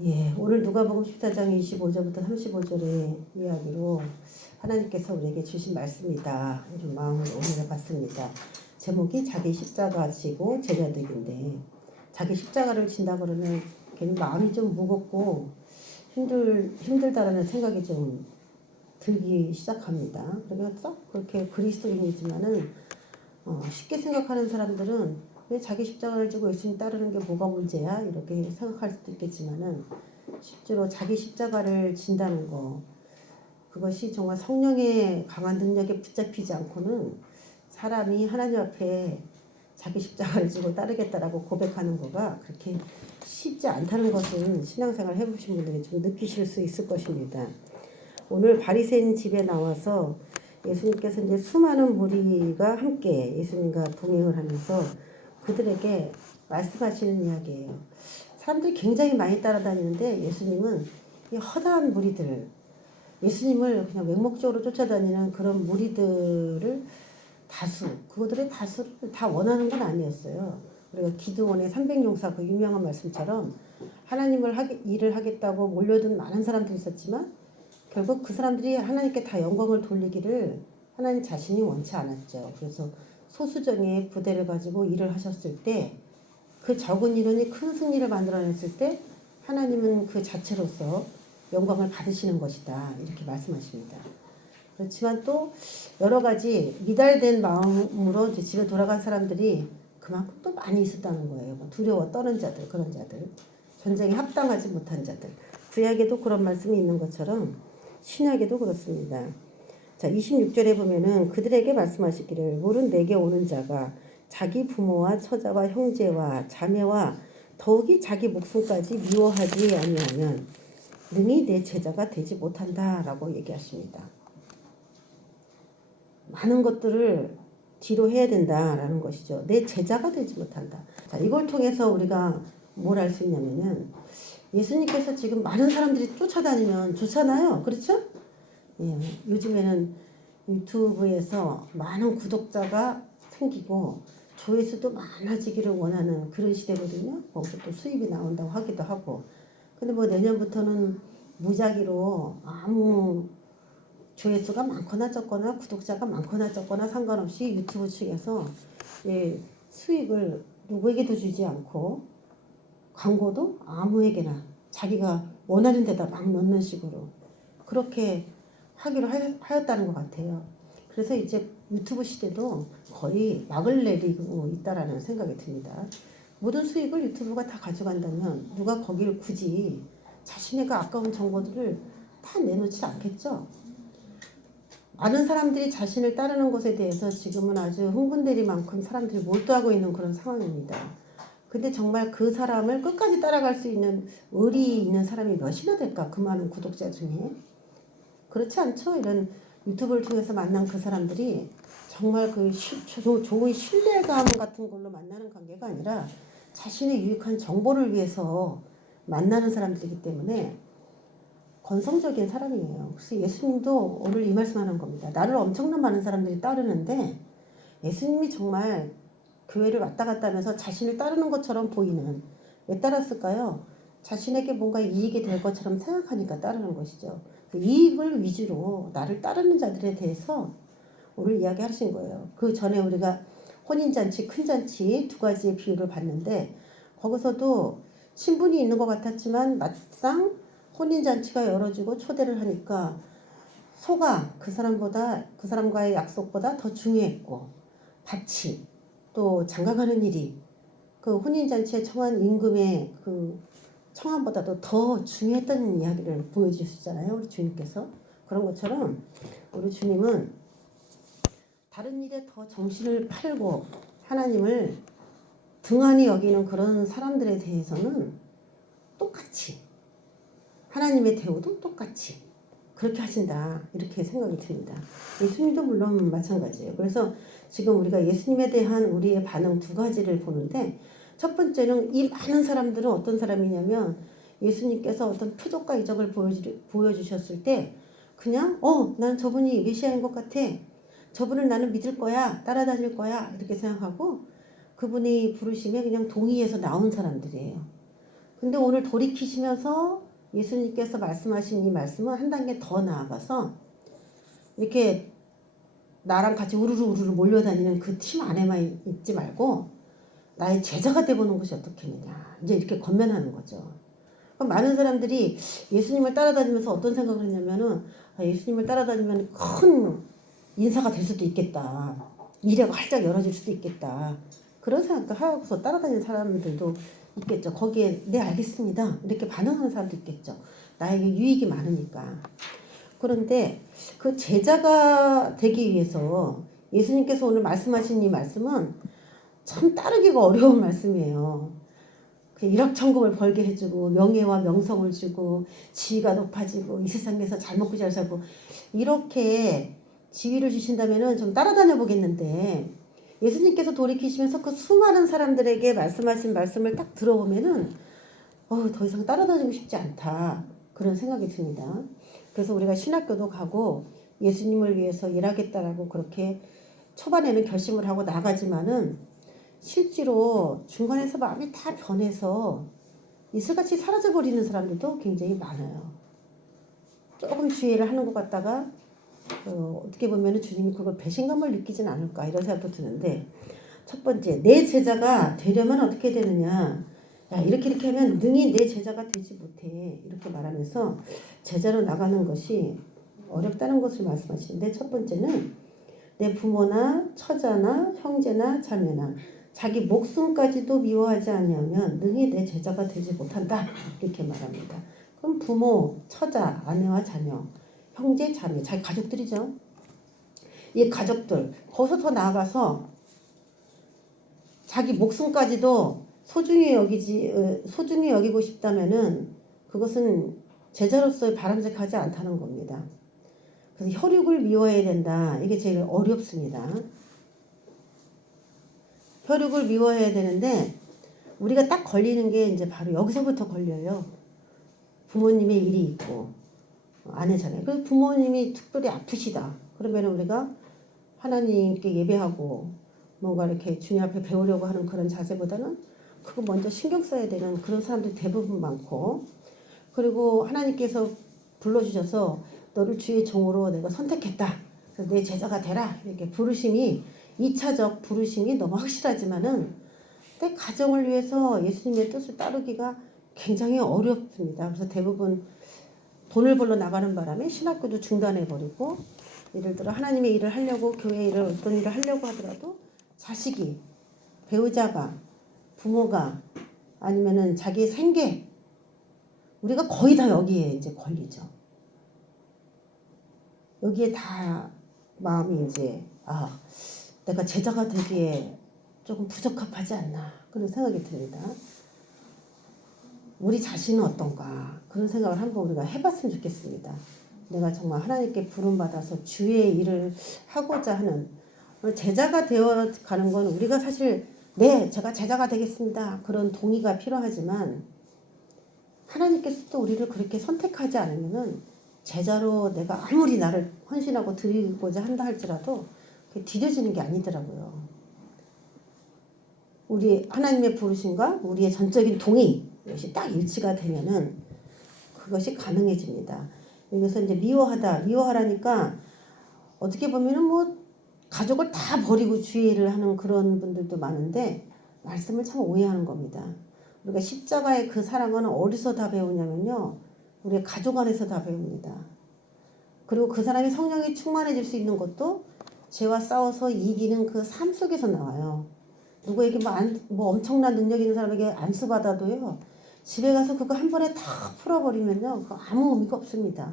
예, 오늘 누가복음 14장 25절부터 35절의 이야기로 하나님께서 우리에게 주신 말씀이다. 이런 마음으로 오늘 봤습니다. 제목이 자기 십자가 지고 제자되기인데, 자기 십자가를 진다 그러면 괜히 마음이 좀 무겁고 힘들다라는 생각이 좀 들기 시작합니다. 그러니까 썩 그렇게 그리스도인이지만은 쉽게 생각하는 사람들은 왜 자기 십자가를 지고 예수님 따르는 게 뭐가 문제야? 이렇게 생각할 수도 있겠지만은 실제로 자기 십자가를 진다는 거, 그것이 정말 성령의 강한 능력에 붙잡히지 않고는 사람이 하나님 앞에 자기 십자가를 지고 따르겠다라고 고백하는 거가 그렇게 쉽지 않다는 것은 신앙생활 해보신 분들이 좀 느끼실 수 있을 것입니다. 오늘 바리새인 집에 나와서 예수님께서 이제 수많은 무리가 함께 예수님과 동행을 하면서 그들에게 말씀하시는 이야기예요. 사람들이 굉장히 많이 따라다니는데 예수님은 이 허다한 무리들, 예수님을 그냥 맹목적으로 쫓아다니는 그런 무리들을 그들의 다수를 다 원하는 건 아니었어요. 우리가 기드온의 300용사 그 유명한 말씀처럼 일을 하겠다고 몰려든 많은 사람들이 있었지만 결국 그 사람들이 하나님께 다 영광을 돌리기를 하나님 자신이 원치 않았죠. 그래서 소수정예의 부대를 가지고 일을 하셨을 때 그 적은 인원이 큰 승리를 만들어냈을 때 하나님은 그 자체로서 영광을 받으시는 것이다. 이렇게 말씀하십니다. 그렇지만 또 여러 가지 미달된 마음으로 집에 돌아간 사람들이 그만큼 또 많이 있었다는 거예요. 두려워 떠는 자들, 그런 자들, 전쟁에 합당하지 못한 자들. 구약에도 그런 말씀이 있는 것처럼 신약에도 그렇습니다. 자, 26절에 보면은 그들에게 말씀하시기를 모른 내게 오는 자가 자기 부모와 처자와 형제와 자매와 더욱이 자기 목숨까지 미워하지 아니하면 능히 내 제자가 되지 못한다라고 얘기하십니다. 많은 것들을 뒤로 해야 된다라는 것이죠. 내 제자가 되지 못한다. 자, 이걸 통해서 우리가 뭘 알 수 있냐면은 예수님께서 지금 많은 사람들이 쫓아다니면 좋잖아요. 그렇죠? 예, 요즘에는 유튜브에서 많은 구독자가 생기고 조회수도 많아지기를 원하는 그런 시대거든요. 거기서 또 수입이 나온다고 하기도 하고. 근데 뭐 내년부터는 무작위로 아무 조회수가 많거나 적거나 구독자가 많거나 적거나 상관없이 유튜브 측에서 수익을 누구에게도 주지 않고 광고도 아무에게나 자기가 원하는 데다 막 넣는 식으로 그렇게 하기로 하였다는 것 같아요. 그래서 이제 유튜브 시대도 거의 막을 내리고 있다라는 생각이 듭니다. 모든 수익을 유튜브가 다 가져간다면 누가 거기를 굳이 자신에게 아까운 정보들을 다 내놓지 않겠죠. 많은 사람들이 자신을 따르는 것에 대해서 지금은 아주 흥분되리만큼 사람들이 몰두하고 있는 그런 상황입니다. 근데 정말 그 사람을 끝까지 따라갈 수 있는 의리 있는 사람이 몇이나 될까? 그 많은 구독자 중에. 그렇지 않죠? 이런 유튜브를 통해서 만난 그 사람들이 정말 그 좋은 신뢰감 같은 걸로 만나는 관계가 아니라 자신의 유익한 정보를 위해서 만나는 사람들이기 때문에 건성적인 사람이에요. 그래서 예수님도 오늘 이 말씀하는 겁니다. 나를 엄청난 많은 사람들이 따르는데 예수님이 정말 교회를 왔다 갔다 하면서 자신을 따르는 것처럼 보이는, 왜 따랐을까요? 자신에게 뭔가 이익이 될 것처럼 생각하니까 따르는 것이죠. 그 이익을 위주로 나를 따르는 자들에 대해서 오늘 이야기하신 거예요. 그 전에 우리가 혼인잔치, 큰잔치 두 가지의 비유를 봤는데 거기서도 신분이 있는 것 같았지만 막상 혼인잔치가 열어지고 초대를 하니까 소가 그 사람과의 약속보다 더 중요했고 밭이 또 장가가는 일이 그 혼인잔치에 청한 임금의 그 청함보다도 더 중요했던 이야기를 보여주셨잖아요. 우리 주님께서. 그런 것처럼 우리 주님은 다른 일에 더 정신을 팔고 하나님을 등한히 여기는 그런 사람들에 대해서는 똑같이 하나님의 대우도 똑같이 그렇게 하신다. 이렇게 생각이 듭니다. 예수님도 물론 마찬가지예요. 그래서 지금 우리가 예수님에 대한 우리의 반응 두 가지를 보는데 첫 번째는 이 많은 사람들은 어떤 사람이냐면 예수님께서 어떤 표적과 이적을 보여주셨을 때 그냥 난 저분이 메시아인 것 같아. 저분을 나는 믿을 거야. 따라다닐 거야. 이렇게 생각하고 그분이 부르심에 그냥 동의해서 나온 사람들이에요. 근데 오늘 돌이키시면서 예수님께서 말씀하신 이 말씀은 한 단계 더 나아가서 이렇게 나랑 같이 우르르 몰려다니는 그 팀 안에만 있지 말고 나의 제자가 되보는 것이 어떻겠느냐. 이제 이렇게 권면하는 거죠. 그럼 많은 사람들이 예수님을 따라다니면서 어떤 생각을 했냐면은 예수님을 따라다니면 큰 인사가 될 수도 있겠다. 미래가 활짝 열어질 수도 있겠다. 그런 생각을 하고서 따라다니는 사람들도 있겠죠. 거기에 네 알겠습니다. 이렇게 반응하는 사람도 있겠죠. 나에게 유익이 많으니까. 그런데 그 제자가 되기 위해서 예수님께서 오늘 말씀하신 이 말씀은 참 따르기가 어려운 말씀이에요. 일확천금을 벌게 해주고 명예와 명성을 주고 지위가 높아지고 이 세상에서 잘 먹고 잘 살고 이렇게 지위를 주신다면은 좀 따라다녀 보겠는데 예수님께서 돌이키시면서 그 수많은 사람들에게 말씀하신 말씀을 딱 들어보면은 더 이상 따라다니고 싶지 않다 그런 생각이 듭니다. 그래서 우리가 신학교도 가고 예수님을 위해서 일하겠다라고 그렇게 초반에는 결심을 하고 나가지만은 실제로 중간에서 마음이 다 변해서 이슬같이 사라져버리는 사람들도 굉장히 많아요. 조금 주의를 하는 것 같다가 어떻게 보면 주님이 그걸 배신감을 느끼진 않을까 이런 생각도 드는데 첫 번째 내 제자가 되려면 어떻게 되느냐. 야 이렇게 하면 능히 내 제자가 되지 못해 이렇게 말하면서 제자로 나가는 것이 어렵다는 것을 말씀하시는데 첫 번째는 내 부모나 처자나 형제나 자매나 자기 목숨까지도 미워하지 아니하면 능히 내 제자가 되지 못한다 이렇게 말합니다. 그럼 부모, 처자, 아내와 자녀, 형제, 자매, 자기 가족들이죠. 이 가족들 거기서 더 나아가서 자기 목숨까지도 소중히 여기고 싶다면은 그것은 제자로서의 바람직하지 않다는 겁니다. 그래서 혈육을 미워해야 된다. 이게 제일 어렵습니다. 혈육을 미워해야 되는데 우리가 딱 걸리는 게 이제 바로 여기서부터 걸려요. 부모님의 일이 있고 아내잖아요. 그래서 부모님이 특별히 아프시다. 그러면 우리가 하나님께 예배하고 뭔가 이렇게 주님 앞에 배우려고 하는 그런 자세보다는 그거 먼저 신경 써야 되는 그런 사람들이 대부분 많고 그리고 하나님께서 불러주셔서 너를 주의 종으로 내가 선택했다. 그래서 내 제자가 되라. 이렇게 부르심이 2차적 부르심이 너무 확실하지만은 내 가정을 위해서 예수님의 뜻을 따르기가 굉장히 어렵습니다. 그래서 대부분 돈을 벌러 나가는 바람에 신학교도 중단해버리고 예를 들어 하나님의 일을 하려고 교회 일을 어떤 일을 하려고 하더라도 자식이 배우자가 부모가 아니면은 자기의 생계 우리가 거의 다 여기에 이제 걸리죠. 여기에 다 마음이 이제 내가 제자가 되기에 조금 부적합하지 않나 그런 생각이 듭니다. 우리 자신은 어떤가 그런 생각을 한번 우리가 해봤으면 좋겠습니다. 내가 정말 하나님께 부름받아서 주의 일을 하고자 하는 제자가 되어가는 건 우리가 사실 네 제가 제자가 되겠습니다 그런 동의가 필요하지만 하나님께서 또 우리를 그렇게 선택하지 않으면은 제자로 내가 아무리 나를 헌신하고 드리고자 한다 할지라도 그게 뒤뎌지는 게 아니더라고요. 우리 하나님의 부르심과 우리의 전적인 동의 이것이 딱 일치가 되면은 그것이 가능해집니다. 여기서 이제 미워하라니까 어떻게 보면은 뭐 가족을 다 버리고 주의를 하는 그런 분들도 많은데 말씀을 참 오해하는 겁니다. 우리가 십자가의 그 사랑은 어디서 다 배우냐면요. 우리 가족 안에서 다 배웁니다. 그리고 그 사람이 성령이 충만해질 수 있는 것도 죄와 싸워서 이기는 그 삶 속에서 나와요. 누구에게 뭐 엄청난 능력 있는 사람에게 안수받아도요. 집에 가서 그거 한 번에 다 풀어버리면요. 그거 아무 의미가 없습니다.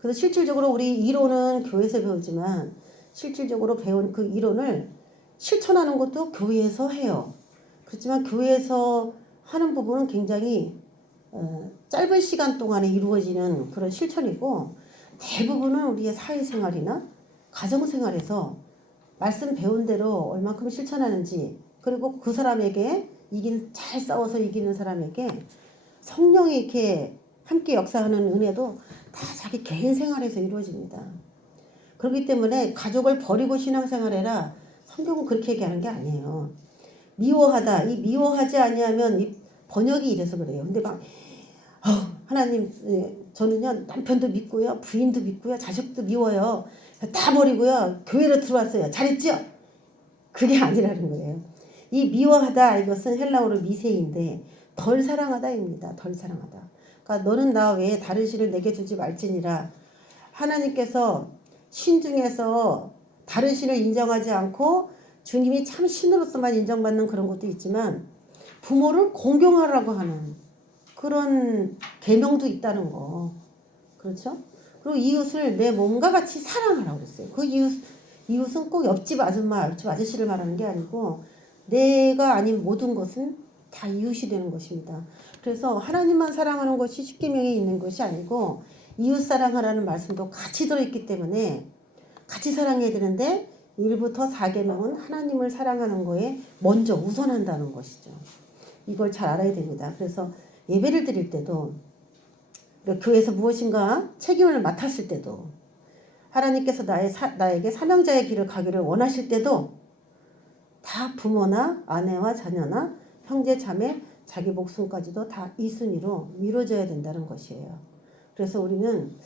그래서 실질적으로 우리 이론은 교회에서 배우지만 실질적으로 배운 그 이론을 실천하는 것도 교회에서 해요. 그렇지만 교회에서 하는 부분은 굉장히 짧은 시간 동안에 이루어지는 그런 실천이고 대부분은 우리의 사회생활이나 가정생활에서 말씀 배운 대로 얼만큼 실천하는지 그리고 그 사람에게 잘 싸워서 이기는 사람에게 성령이 이렇게 함께 역사하는 은혜도 다 자기 개인 생활에서 이루어집니다. 그렇기 때문에 가족을 버리고 신앙생활해라 성경은 그렇게 얘기하는 게 아니에요. 미워하다. 이 미워하지 아니하면 이 번역이 이래서 그래요. 근데 막 하나님, 저는요 남편도 믿고요, 부인도 믿고요, 자식도 미워요, 다 버리고요 교회로 들어왔어요. 잘했죠? 그게 아니라는 거예요. 이 미워하다, 이것은 헬라어로 미세인데 덜 사랑하다입니다. 덜 사랑하다. 그러니까 너는 나 외에 다른 신을 내게 두지 말지니라. 하나님께서 신 중에서 다른 신을 인정하지 않고 주님이 참 신으로서만 인정받는 그런 것도 있지만 부모를 공경하라고 하는 그런 계명도 있다는 거. 그렇죠? 그리고 이웃을 내 몸과 같이 사랑하라고 그랬어요. 그 이웃은 꼭 옆집 아줌마, 옆집 아저씨를 말하는 게 아니고 내가 아닌 모든 것은 다 이웃이 되는 것입니다. 그래서 하나님만 사랑하는 것이 십계명에 있는 것이 아니고 이웃 사랑하라는 말씀도 같이 들어있기 때문에 같이 사랑해야 되는데 1부터 4계명은 하나님을 사랑하는 거에 먼저 우선한다는 것이죠. 이걸 잘 알아야 됩니다. 그래서 예배를 드릴 때도 교회에서 무엇인가 책임을 맡았을 때도 하나님께서 나에게 사명자의 길을 가기를 원하실 때도 다 부모나 아내와 자녀나 형제 자매 자기 목숨까지도 다 이 순위로 미뤄져야 된다는 것이에요. 그래서 우리는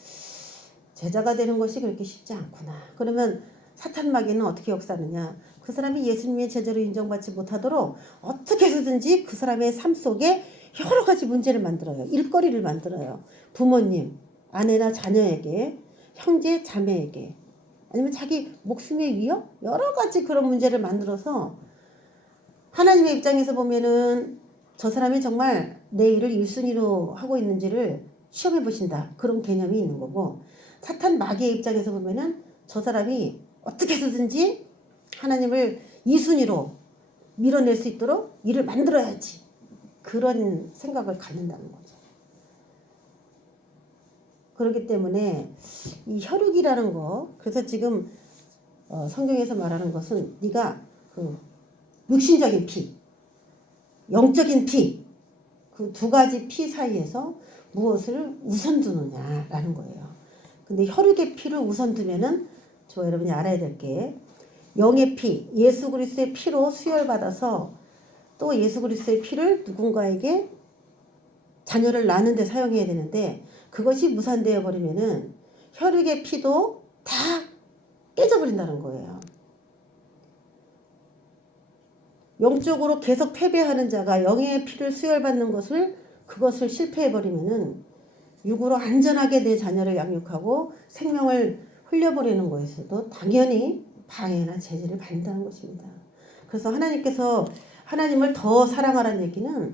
제자가 되는 것이 그렇게 쉽지 않구나. 그러면 사탄 마귀는 어떻게 역사하느냐. 그 사람이 예수님의 제자로 인정받지 못하도록 어떻게 해서든지 그 사람의 삶 속에 여러 가지 문제를 만들어요. 일거리를 만들어요. 부모님, 아내나 자녀에게, 형제, 자매에게, 아니면 자기 목숨의 위협? 여러 가지 그런 문제를 만들어서 하나님의 입장에서 보면은 저 사람이 정말 내 일을 1순위로 하고 있는지를 시험해 보신다. 그런 개념이 있는 거고, 사탄 마귀의 입장에서 보면은 저 사람이 어떻게 해서든지 하나님을 2순위로 밀어낼 수 있도록 일을 만들어야지. 그런 생각을 갖는다는 거죠. 그렇기 때문에 이 혈육이라는 거, 그래서 지금 성경에서 말하는 것은 네가 그 육신적인 피, 영적인 피, 그 두 가지 피 사이에서 무엇을 우선 두느냐라는 거예요. 근데 혈육의 피를 우선 두면은 저 여러분이 알아야 될 게 영의 피, 예수 그리스도의 피로 수혈받아서 또 예수 그리스도의 피를 누군가에게 자녀를 낳는 데 사용해야 되는데 그것이 무산되어 버리면은 혈육의 피도 다 깨져버린다는 거예요. 영적으로 계속 패배하는 자가 영의 피를 수혈받는 그것을 실패해버리면은 육으로 안전하게 내 자녀를 양육하고 생명을 흘려버리는 것에서도 당연히 방해나 제재를 받는다는 것입니다. 그래서 하나님께서 하나님을 더 사랑하라는 얘기는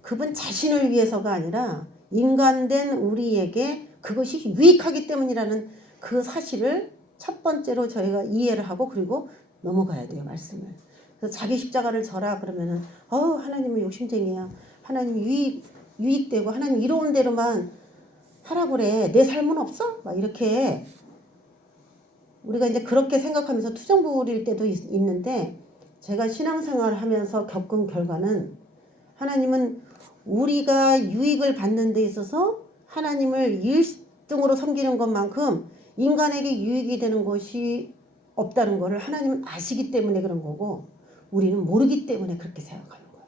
그분 자신을 위해서가 아니라 인간된 우리에게 그것이 유익하기 때문이라는 그 사실을 첫 번째로 저희가 이해를 하고 그리고 넘어가야 돼요, 말씀을. 그래서 자기 십자가를 져라 그러면은 하나님은 욕심쟁이야. 하나님이 유익되고 하나님 이로운 대로만 하라 그래. 내 삶은 없어? 막 이렇게 우리가 이제 그렇게 생각하면서 투정 부릴 때도 있는데 제가 신앙생활을 하면서 겪은 결과는 하나님은 우리가 유익을 받는 데 있어서 하나님을 1등으로 섬기는 것만큼 인간에게 유익이 되는 것이 없다는 것을 하나님은 아시기 때문에 그런 거고 우리는 모르기 때문에 그렇게 생각하는 거예요.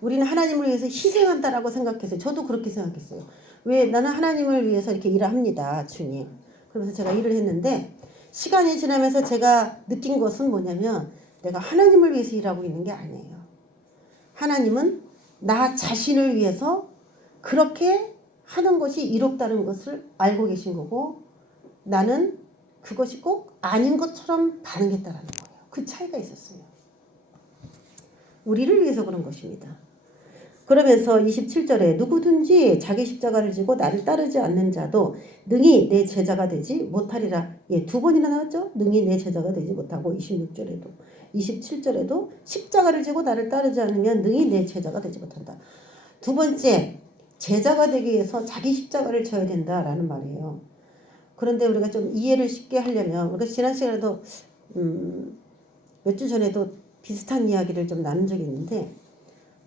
우리는 하나님을 위해서 희생한다라고 생각했어요. 저도 그렇게 생각했어요. 왜? 나는 하나님을 위해서 이렇게 일을 합니다. 주님. 그러면서 제가 일을 했는데 시간이 지나면서 제가 느낀 것은 뭐냐면 내가 하나님을 위해서 일하고 있는 게 아니에요. 하나님은 나 자신을 위해서 그렇게 하는 것이 이롭다는 것을 알고 계신 거고 나는 그것이 꼭 아닌 것처럼 반응했다라는 거예요. 그 차이가 있었어요. 우리를 위해서 그런 것입니다. 그러면서 27절에 누구든지 자기 십자가를 지고 나를 따르지 않는 자도 능히 내 제자가 되지 못하리라. 예, 두 번이나 나왔죠? 능히 내 제자가 되지 못하고 26절에도 27절에도 십자가를 지고 나를 따르지 않으면 능히 내 제자가 되지 못한다. 두 번째, 제자가 되기 위해서 자기 십자가를 져야 된다라는 말이에요. 그런데 우리가 좀 이해를 쉽게 하려면 우리가 지난 시간에도 몇 주 전에도 비슷한 이야기를 좀 나눈 적이 있는데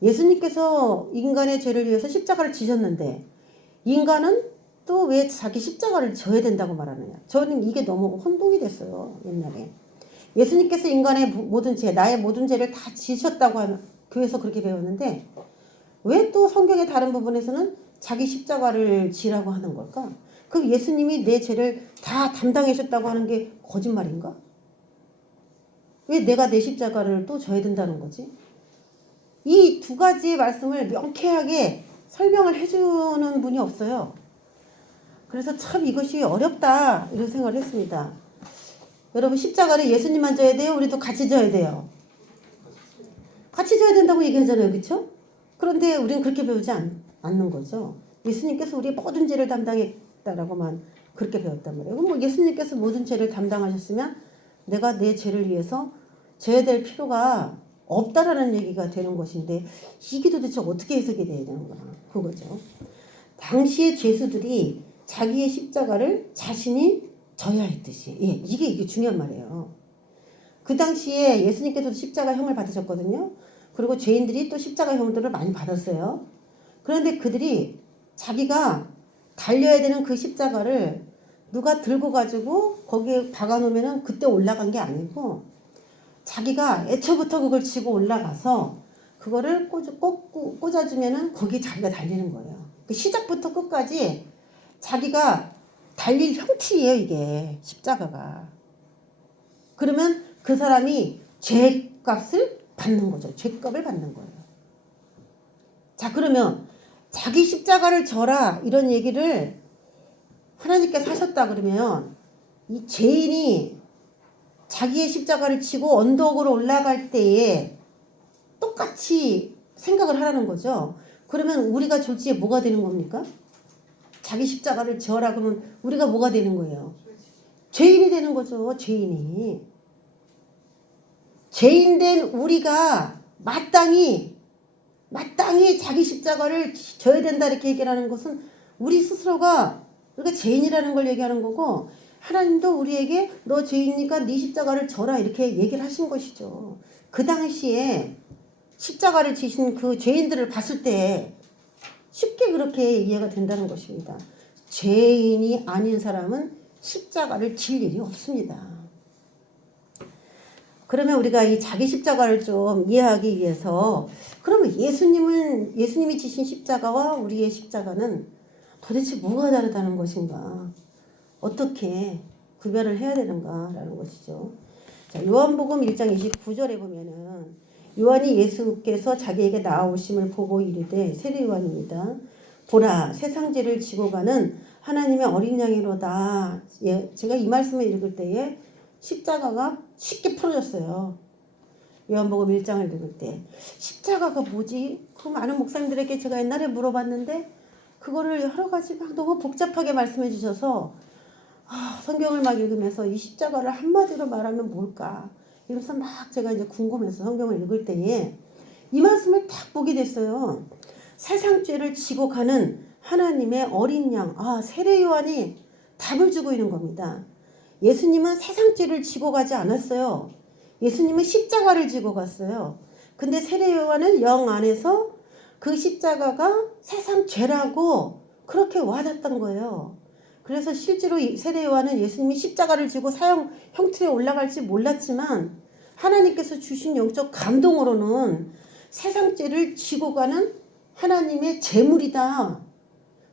예수님께서 인간의 죄를 위해서 십자가를 지셨는데 인간은 또 왜 자기 십자가를 져야 된다고 말하느냐. 저는 이게 너무 혼동이 됐어요. 옛날에. 예수님께서 인간의 모든 죄, 나의 모든 죄를 다 지셨다고 하는 교회에서 그렇게 배웠는데 왜 또 성경의 다른 부분에서는 자기 십자가를 지라고 하는 걸까? 그럼 예수님이 내 죄를 다 담당하셨다고 하는 게 거짓말인가? 왜 내가 내 십자가를 또 져야 된다는 거지? 이 두 가지의 말씀을 명쾌하게 설명을 해주는 분이 없어요. 그래서 참 이것이 어렵다 이런 생각을 했습니다. 여러분 십자가를 예수님만 져야 돼요? 우리도 같이 져야 돼요? 같이 져야 된다고 얘기하잖아요. 그렇죠? 그런데 우리는 그렇게 배우지 않는 거죠. 예수님께서 우리의 모든 죄를 담당했다라고만 그렇게 배웠단 말이에요. 그럼 뭐 예수님께서 모든 죄를 담당하셨으면 내가 내 죄를 위해서 져야 될 필요가 없다라는 얘기가 되는 것인데 이게 도대체 어떻게 해석이 돼야 되는 거나 그거죠. 당시의 죄수들이 자기의 십자가를 자신이 져야 했듯이 이게 중요한 말이에요. 그 당시에 예수님께서도 십자가형을 받으셨거든요. 그리고 죄인들이 또 십자가형들을 많이 받았어요. 그런데 그들이 자기가 달려야 되는 그 십자가를 누가 들고 가지고 거기에 박아놓으면 그때 올라간 게 아니고 자기가 애초부터 그걸 지고 올라가서 그거를 꽂아주면은 거기에 자기가 달리는 거예요. 그 시작부터 끝까지 자기가 달릴 형틀이에요, 이게 십자가가. 그러면 그 사람이 죄값을 받는 거죠. 죄값을 받는 거예요. 자, 그러면 자기 십자가를 져라 이런 얘기를 하나님께서 하셨다 그러면 이 죄인이 자기의 십자가를 지고 언덕으로 올라갈 때에 똑같이 생각을 하라는 거죠. 그러면 우리가 졸지에 뭐가 되는 겁니까? 자기 십자가를 져라 그러면 우리가 뭐가 되는 거예요? 죄인이 되는 거죠. 죄인이. 죄인된 우리가 마땅히 자기 십자가를 져야 된다 이렇게 얘기하는 것은 우리 스스로가 우리가 죄인이라는 걸 얘기하는 거고 하나님도 우리에게 너 죄인이니까 네 십자가를 져라 이렇게 얘기를 하신 것이죠. 그 당시에 십자가를 지신 그 죄인들을 봤을 때 쉽게 그렇게 이해가 된다는 것입니다. 죄인이 아닌 사람은 십자가를 질 일이 없습니다. 그러면 우리가 이 자기 십자가를 좀 이해하기 위해서 그러면 예수님이 지신 십자가와 우리의 십자가는 도대체 뭐가 다르다는 것인가? 어떻게 구별을 해야 되는가라는 것이죠. 자, 요한복음 1장 29절에 보면은 요한이 예수께서 자기에게 나아오심을 보고 이르되 세례 요한입니다. 보라 세상 죄를 지고 가는 하나님의 어린 양이로다. 제가 이 말씀을 읽을 때에 십자가가 쉽게 풀어졌어요. 요한복음 1장을 읽을 때 십자가가 뭐지? 그 많은 목사님들에게 제가 옛날에 물어봤는데 그거를 여러 가지 막 너무 복잡하게 말씀해 주셔서 성경을 막 읽으면서 이 십자가를 한마디로 말하면 뭘까? 이러면서 막 제가 이제 궁금해서 성경을 읽을 때에 이 말씀을 딱 보게 됐어요. 세상 죄를 지고 가는 하나님의 어린 양, 세례 요한이 답을 주고 있는 겁니다. 예수님은 세상 죄를 지고 가지 않았어요. 예수님은 십자가를 지고 갔어요. 근데 세례 요한은 영 안에서 그 십자가가 세상 죄라고 그렇게 와닿던 거예요. 그래서 실제로 세례 요한은 예수님이 십자가를 지고 사형 형틀에 올라갈지 몰랐지만 하나님께서 주신 영적 감동으로는 세상 죄를 지고 가는 하나님의 제물이다.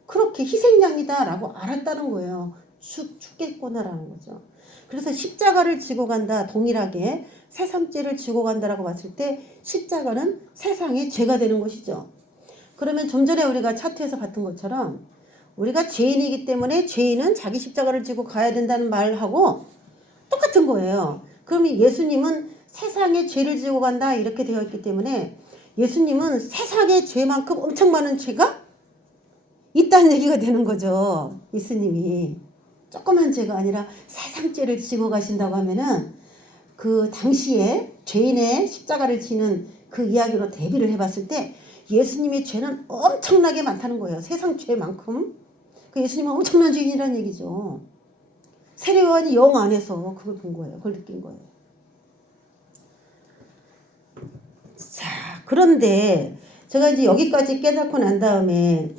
그렇게 희생양이다 라고 알았다는 거예요. 죽겠구나라는 거죠. 그래서 십자가를 지고 간다 동일하게 세상 죄를 지고 간다라고 봤을 때 십자가는 세상의 죄가 되는 것이죠. 그러면 좀 전에 우리가 차트에서 봤던 것처럼 우리가 죄인이기 때문에 죄인은 자기 십자가를 지고 가야 된다는 말하고 똑같은 거예요. 그러면 예수님은 세상의 죄를 지고 간다 이렇게 되어 있기 때문에 예수님은 세상의 죄만큼 엄청 많은 죄가 있다는 얘기가 되는 거죠. 예수님이 조그만 죄가 아니라 세상 죄를 지고 가신다고 하면은 그 당시에 죄인의 십자가를 지는 그 이야기로 대비를 해봤을 때 예수님의 죄는 엄청나게 많다는 거예요. 세상 죄만큼. 그 예수님은 엄청난 죄인이라는 얘기죠. 세례 요한이 영 안에서 그걸 본 거예요. 그걸 느낀 거예요. 자, 그런데 제가 이제 여기까지 깨닫고 난 다음에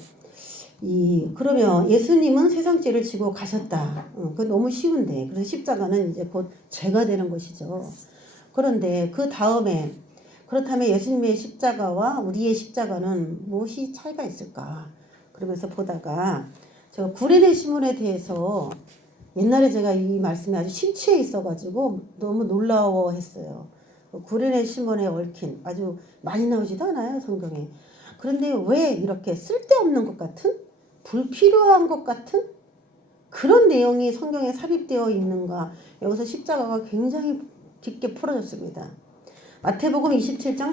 그러면 예수님은 세상 죄를 지고 가셨다. 그건 너무 쉬운데. 그래서 십자가는 이제 곧 죄가 되는 것이죠. 그런데 그 다음에 그렇다면 예수님의 십자가와 우리의 십자가는 무엇이 차이가 있을까? 그러면서 보다가 제가 구레네 시몬에 대해서 옛날에 제가 이 말씀에 아주 심취해 있어가지고 너무 놀라워했어요. 구레네 시몬에 얽힌 아주 많이 나오지도 않아요, 성경에. 그런데 왜 이렇게 쓸데없는 것 같은, 불필요한 것 같은 그런 내용이 성경에 삽입되어 있는가? 여기서 십자가가 굉장히 깊게 풀어졌습니다. 마태복음 27장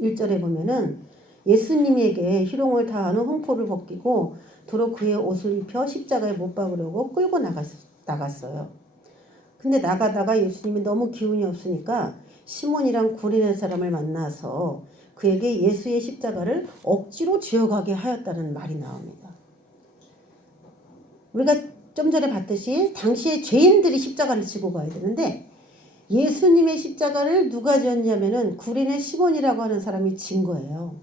1절에 보면은 예수님에게 희롱을 다하는 흉포를 벗기고 도로 그의 옷을 입혀 십자가에 못 박으려고 끌고 나갔어요. 근데 나가다가 예수님이 너무 기운이 없으니까 시몬이랑 구레네 사람을 만나서 그에게 예수의 십자가를 억지로 쥐어가게 하였다는 말이 나옵니다. 우리가 좀 전에 봤듯이 당시에 죄인들이 십자가를 지고 가야 되는데 예수님의 십자가를 누가 지었냐면은 구레네 시몬이라고 하는 사람이 진 거예요.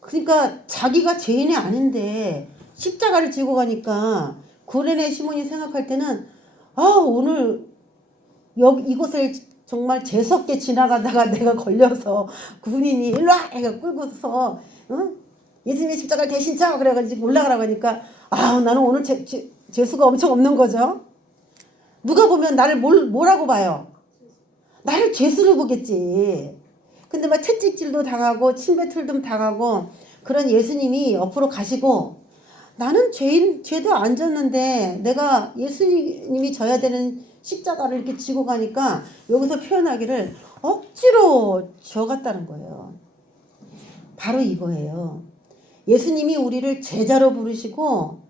그러니까 자기가 죄인이 아닌데 십자가를 지고 가니까 구레네 시몬이 생각할 때는 오늘 이곳을 정말 재수없게 지나가다가 내가 걸려서 군인이 일로 와! 해가 끌고서 예수님의 십자가를 대신 져! 그래가지고 올라가라고 하니까 나는 오늘 재수가 엄청 없는 거죠. 누가 보면 나를 뭐라고 봐요? 나를 죄수로 보겠지. 근데 막 채찍질도 당하고 침뱉을도 당하고 그런 예수님이 옆으로 가시고 나는 죄도 안 졌는데 내가 예수님이 져야 되는 십자가를 이렇게 지고 가니까 여기서 표현하기를 억지로 져갔다는 거예요. 바로 이거예요. 예수님이 우리를 제자로 부르시고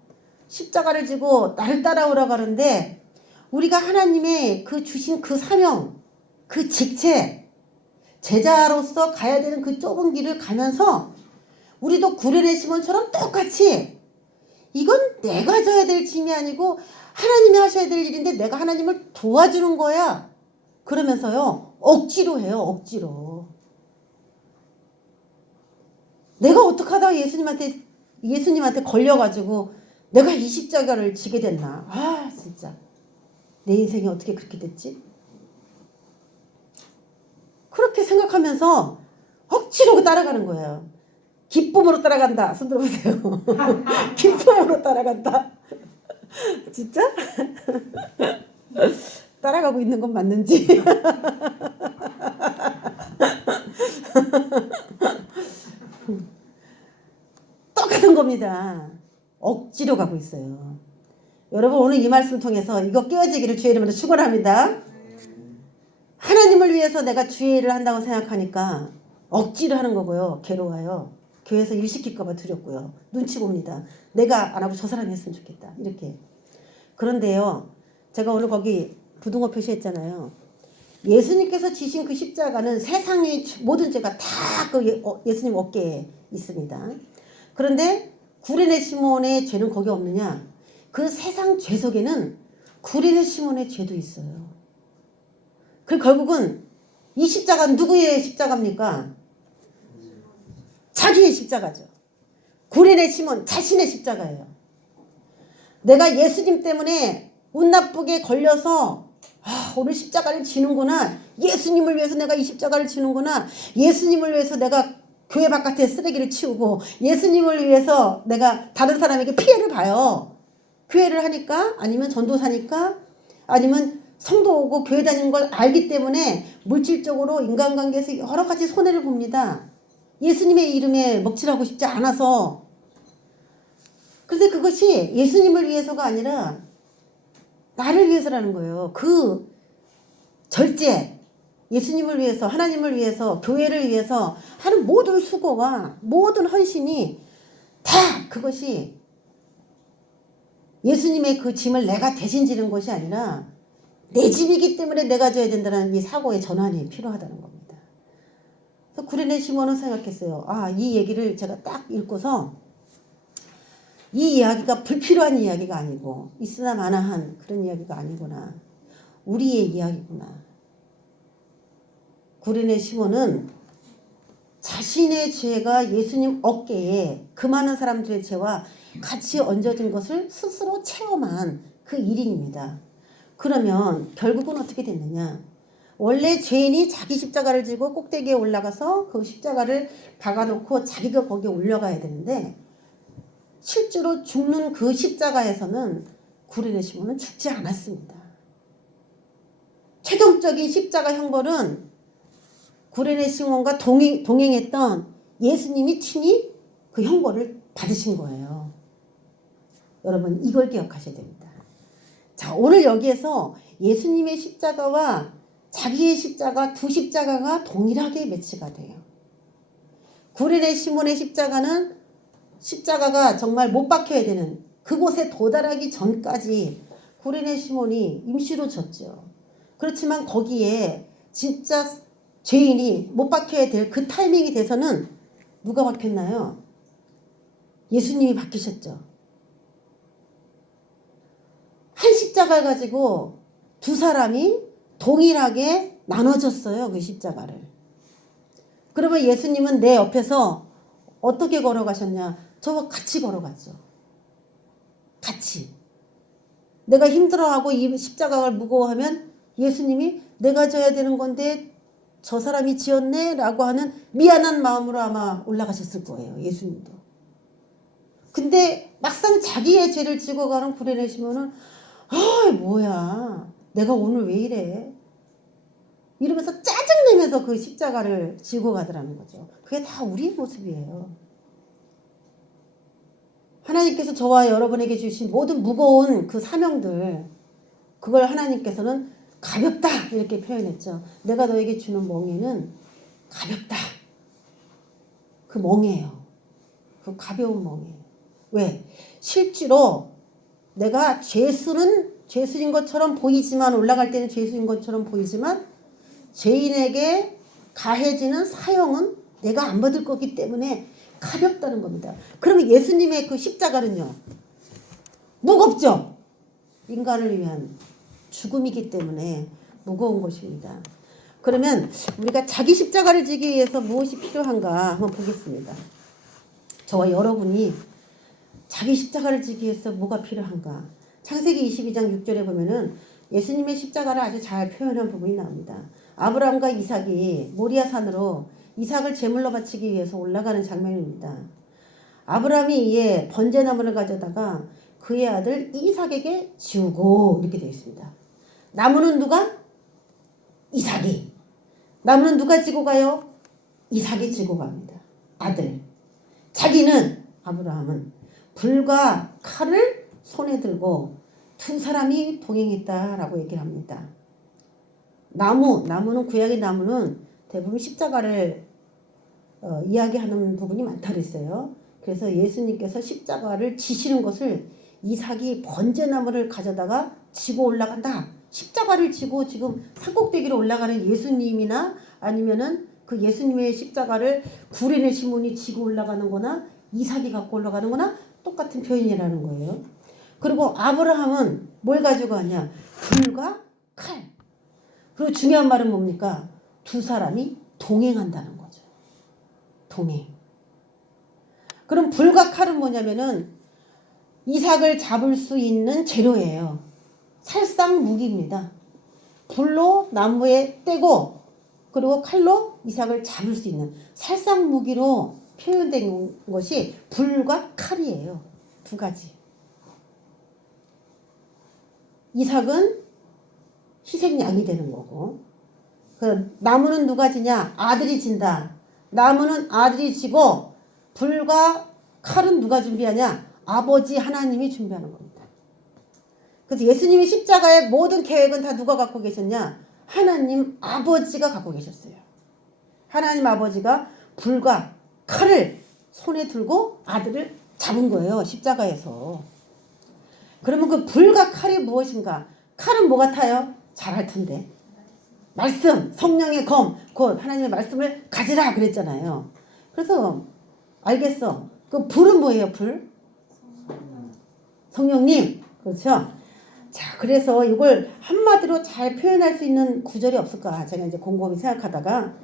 십자가를 지고 나를 따라오라고 하는데 우리가 하나님의 그 주신 그 사명, 그 직책, 제자로서 가야 되는 그 좁은 길을 가면서 우리도 구레네 시몬처럼 똑같이 이건 내가 져야 될 짐이 아니고 하나님이 하셔야 될 일인데 내가 하나님을 도와주는 거야. 그러면서요. 억지로 해요. 억지로. 내가 어떻게 하다가 예수님한테 걸려가지고 내가 이 십자가를 지게 됐나. 진짜. 내 인생이 어떻게 그렇게 됐지? 그렇게 생각하면서 억지로 따라가는 거예요. 기쁨으로 따라간다. 손 들어보세요. 기쁨으로 따라간다. 진짜? 따라가고 있는 건 맞는지. 똑같은 겁니다. 억지로 가고 있어요. 여러분 오늘 이 말씀 통해서 이거 깨어지기를 주의 이름으로 축원합니다. 하나님을 위해서 내가 주의 일을 한다고 생각하니까 억지로 하는 거고요. 괴로워요. 교회에서 일 시킬까 봐 두렵고요. 눈치 봅니다. 내가 안 하고 저 사람이 했으면 좋겠다. 이렇게. 그런데요. 제가 오늘 거기 부등호 표시했잖아요. 예수님께서 지신 그 십자가는 세상의 모든 죄가 다 그 예수님 어깨에 있습니다. 그런데 구레네 시몬의 죄는 거기 없느냐? 그 세상 죄 속에는 구레네 시몬의 죄도 있어요. 그 결국은 이 십자가는 누구의 십자가입니까? 자기의 십자가죠. 구레네 시몬 자신의 십자가예요. 내가 예수님 때문에 운 나쁘게 걸려서 오늘 십자가를 지는구나. 예수님을 위해서 내가 이 십자가를 지는구나. 예수님을 위해서 내가 교회 바깥에 쓰레기를 치우고 예수님을 위해서 내가 다른 사람에게 피해를 봐요. 교회를 하니까 아니면 전도사니까 아니면 성도 오고 교회 다니는 걸 알기 때문에 물질적으로 인간관계에서 여러 가지 손해를 봅니다. 예수님의 이름에 먹칠하고 싶지 않아서. 그런데 그것이 예수님을 위해서가 아니라 나를 위해서라는 거예요. 그 절제, 예수님을 위해서, 하나님을 위해서, 교회를 위해서 하는 모든 수고와 모든 헌신이 다 그것이 예수님의 그 짐을 내가 대신 지는 것이 아니라 내 짐이기 때문에 내가 져야 된다는 이 사고의 전환이 필요하다는 겁니다. 그래서 구레네 시몬은 생각했어요. 이 얘기를 제가 딱 읽고서 이 이야기가 불필요한 이야기가 아니고 있으나 마나한 그런 이야기가 아니구나. 우리의 이야기구나. 구레네 시몬은 자신의 죄가 예수님 어깨에 그 많은 사람들의 죄와 같이 얹어진 것을 스스로 체험한 그 일인입니다. 그러면 결국은 어떻게 됐느냐? 원래 죄인이 자기 십자가를 지고 꼭대기에 올라가서 그 십자가를 박아놓고 자기가 거기에 올려가야 되는데 실제로 죽는 그 십자가에서는 구레네 시몬은 죽지 않았습니다. 최종적인 십자가 형벌은 구레네 시몬과 동행했던 예수님이 친히 그 형벌을 받으신 거예요. 여러분 이걸 기억하셔야 됩니다. 자, 오늘 여기에서 예수님의 십자가와 자기의 십자가, 두 십자가가 동일하게 매치가 돼요. 구레네 시몬의 십자가가 정말 못 박혀야 되는 그곳에 도달하기 전까지 구레네 시몬이 임시로 졌죠. 그렇지만 거기에 진짜 죄인이 못 박혀야 될 그 타이밍이 돼서는 누가 박혔나요? 예수님이 박히셨죠. 한 십자가를 가지고 두 사람이 동일하게 나눠졌어요. 그 십자가를. 그러면 예수님은 내 옆에서 어떻게 걸어가셨냐? 저와 같이 걸어갔죠. 같이. 내가 힘들어하고 이 십자가를 무거워하면 예수님이 내가 져야 되는 건데 저 사람이 지었네 라고 하는 미안한 마음으로 아마 올라가셨을 거예요. 예수님도. 근데 막상 자기의 죄를 지고 가는 구레네 시몬은 뭐야 내가 오늘 왜 이래 이러면서 짜증내면서 그 십자가를 지고 가더라는 거죠. 그게 다 우리의 모습이에요. 하나님께서 저와 여러분에게 주신 모든 무거운 그 사명들 그걸 하나님께서는 가볍다 이렇게 표현했죠. 내가 너에게 주는 멍에는 가볍다. 그 멍에요. 그 가벼운 멍에. 왜? 실제로 내가 죄수인 것처럼 보이지만 올라갈 때는 죄수인 것처럼 보이지만 죄인에게 가해지는 사형은 내가 안 받을 거기 때문에 가볍다는 겁니다. 그러면 예수님의 그 십자가는요. 무겁죠? 인간을 위한 죽음이기 때문에 무거운 것입니다. 그러면 우리가 자기 십자가를 지기 위해서 무엇이 필요한가 한번 보겠습니다. 저와 여러분이 자기 십자가를 지기 위해서 뭐가 필요한가? 창세기 22장 6절에 보면은 예수님의 십자가를 아주 잘 표현한 부분이 나옵니다. 아브라함과 이삭이 모리아 산으로 이삭을 제물로 바치기 위해서 올라가는 장면입니다. 아브라함이 이에 번제나무를 가져다가 그의 아들 이삭에게 주고 이렇게 되어 있습니다. 나무는 누가? 이삭이. 나무는 누가 지고 가요? 이삭이 지고 갑니다. 아들. 자기는 아브라함은 불과 칼을 손에 들고 두 사람이 동행했다라고 얘기를 합니다. 나무는 구약의 나무는 대부분 십자가를 이야기하는 부분이 많다 그랬어요. 그래서 예수님께서 십자가를 지시는 것을 이삭이 번제나무를 가져다가 지고 올라간다. 십자가를 지고 지금 산꼭대기로 올라가는 예수님이나 아니면은 그 예수님의 십자가를 구레네 시몬이 지고 올라가는 거나 이삭이 갖고 올라가는 거나 똑같은 표현이라는 거예요. 그리고 아브라함은 뭘 가지고 가냐? 불과 칼. 그리고 중요한 말은 뭡니까? 두 사람이 동행한다는 거죠. 동행. 그럼 불과 칼은 뭐냐면은 이삭을 잡을 수 있는 재료예요. 살상 무기입니다. 불로 나무에 떼고 그리고 칼로 이삭을 잡을 수 있는 살상 무기로 표현된 것이 불과 칼이에요. 두 가지. 이삭은 희생양이 되는 거고 그 나무는 누가 지냐? 아들이 진다. 나무는 아들이 지고 불과 칼은 누가 준비하냐? 아버지 하나님이 준비하는 겁니다. 그래서 예수님이 십자가의 모든 계획은 다 누가 갖고 계셨냐? 하나님 아버지가 갖고 계셨어요. 하나님 아버지가 불과 칼을 손에 들고 아들을 잡은 거예요. 십자가에서. 그러면 그 불과 칼이 무엇인가? 칼은 뭐 같아요? 잘 알 텐데. 말씀, 성령의 검, 곧 하나님의 말씀을 가지라 그랬잖아요. 그래서 알겠어. 그 불은 뭐예요? 불? 성령님. 그렇죠? 자, 그래서 이걸 한마디로 잘 표현할 수 있는 구절이 없을까? 제가 이제 곰곰이 생각하다가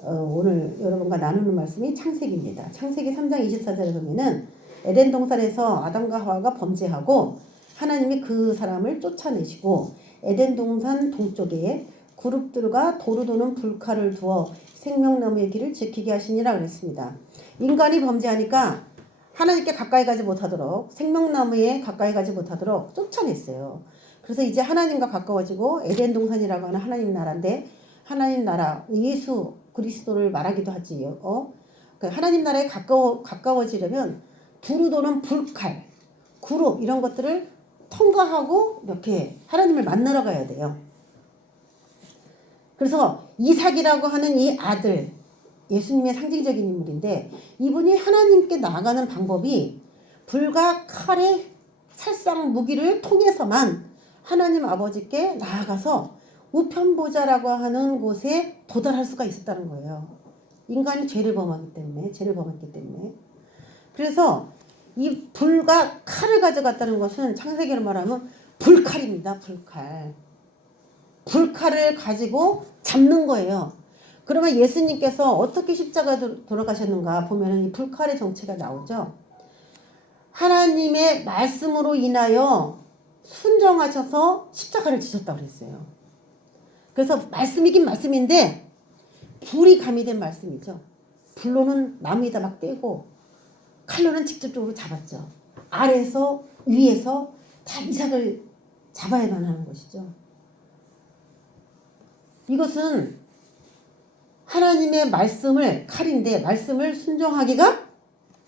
오늘 여러분과 나누는 말씀이 창세기입니다. 창세기 3장 24절에 보면은 에덴 동산에서 아담과 하와가 범죄하고 하나님이 그 사람을 쫓아내시고 에덴 동산 동쪽에 그룹들과 도로 도는 불칼을 두어 생명나무의 길을 지키게 하시니라 그랬습니다. 인간이 범죄하니까 하나님께 가까이 가지 못하도록, 생명나무에 가까이 가지 못하도록 쫓아냈어요. 그래서 이제 하나님과 가까워지고 에덴 동산이라고 하는 하나님 나라인데, 하나님 나라 예수 그리스도를 말하기도 하지요. 그러니까 하나님 나라에 가까워지려면 두루 도는 불칼, 그룹 이런 것들을 통과하고 이렇게 하나님을 만나러 가야 돼요. 그래서 이삭이라고 하는 이 아들, 예수님의 상징적인 인물인데, 이분이 하나님께 나아가는 방법이 불과 칼의 살상 무기를 통해서만 하나님 아버지께 나아가서 우편보좌라고 하는 곳에 도달할 수가 있었다는 거예요. 인간이 죄를 범했기 때문에. 그래서 이 불과 칼을 가져갔다는 것은 창세기로 말하면 불칼입니다. 불칼을 가지고 잡는 거예요. 그러면 예수님께서 어떻게 십자가에 돌아가셨는가 보면은 이 불칼의 정체가 나오죠. 하나님의 말씀으로 인하여 순종하셔서 십자가를 지셨다고 그랬어요. 그래서 말씀이긴 말씀인데 불이 가미된 말씀이죠. 불로는 나무에다 막 떼고 칼로는 직접적으로 잡았죠. 아래에서 위에서 다 이삭을 잡아야만 하는 것이죠. 이것은 하나님의 말씀을, 칼인데 말씀을 순종하기가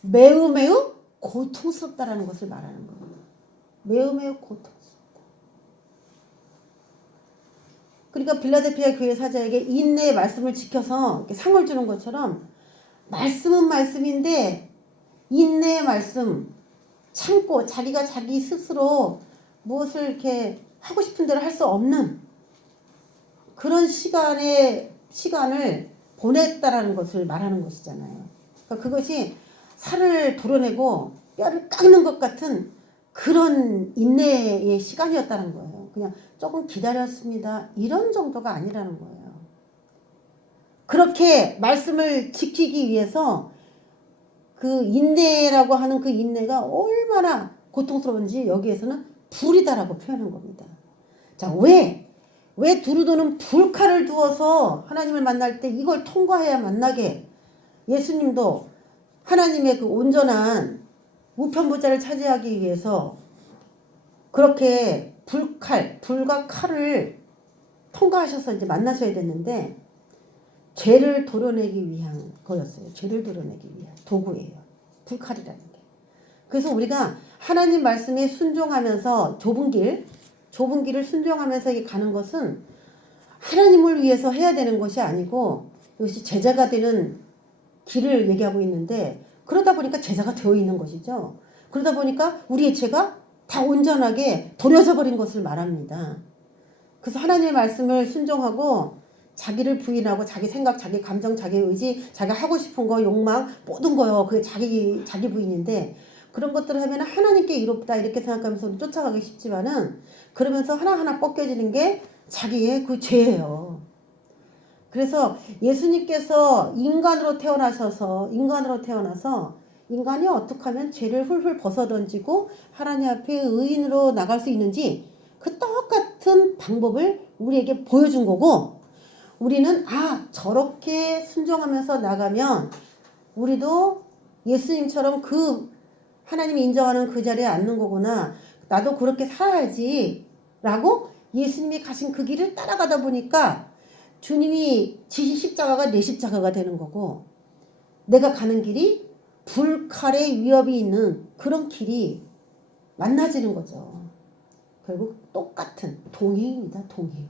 매우 고통스럽다라는 것을 말하는 겁니다. 매우 고통스럽다. 그러니까 빌라델피아 교회 사자에게 인내의 말씀을 지켜서 이렇게 상을 주는 것처럼, 말씀은 말씀인데 인내의 말씀, 참고 자기가 자기 스스로 무엇을 이렇게 하고 싶은 대로 할 수 없는 그런 시간을 보냈다라는 것을 말하는 것이잖아요. 그러니까 그것이 살을 도려내고 뼈를 깎는 것 같은 그런 인내의 시간이었다는 거예요. 그냥 조금 기다렸습니다, 이런 정도가 아니라는 거예요. 그렇게 말씀을 지키기 위해서 그 인내라고 하는 그 인내가 얼마나 고통스러운지 여기에서는 불이다라고 표현한 겁니다. 자, 왜 두루도는 불칼을 두어서 하나님을 만날 때 이걸 통과해야 만나게, 예수님도 하나님의 그 온전한 우편보좌를 차지하기 위해서 그렇게 불과 칼을 통과하셔서 이제 만나셔야 됐는데, 죄를 도려내기 위한 거였어요. 죄를 도려내기 위한 도구예요. 불칼이라는 게. 그래서 우리가 하나님 말씀에 순종하면서 좁은 길을 순종하면서 가는 것은 하나님을 위해서 해야 되는 것이 아니고, 이것이 제자가 되는 길을 얘기하고 있는데, 그러다 보니까 제자가 되어 있는 것이죠. 그러다 보니까 우리의 죄가 다 온전하게 도려져 버린 것을 말합니다. 그래서 하나님의 말씀을 순종하고 자기를 부인하고 자기 생각, 자기 감정, 자기 의지, 자기가 하고 싶은 거, 욕망, 모든 거요. 그게 자기 부인인데, 그런 것들을 하면 하나님께 이롭다 이렇게 생각하면서 쫓아가기 쉽지만은, 그러면서 하나하나 꺾여지는 게 자기의 그 죄예요. 그래서 예수님께서 인간으로 태어나서 인간이 어떻게 하면 죄를 훌훌 벗어던지고 하나님 앞에 의인으로 나갈 수 있는지 그 똑같은 방법을 우리에게 보여준 거고, 우리는 저렇게 순종하면서 나가면 우리도 예수님처럼 그 하나님이 인정하는 그 자리에 앉는 거구나, 나도 그렇게 살아야지 라고 예수님이 가신 그 길을 따라가다 보니까 주님이 지신 십자가가 내 십자가가 되는 거고, 내가 가는 길이 불칼의 위협이 있는 그런 길이 만나지는 거죠. 결국 똑같은 동행입니다. 동행.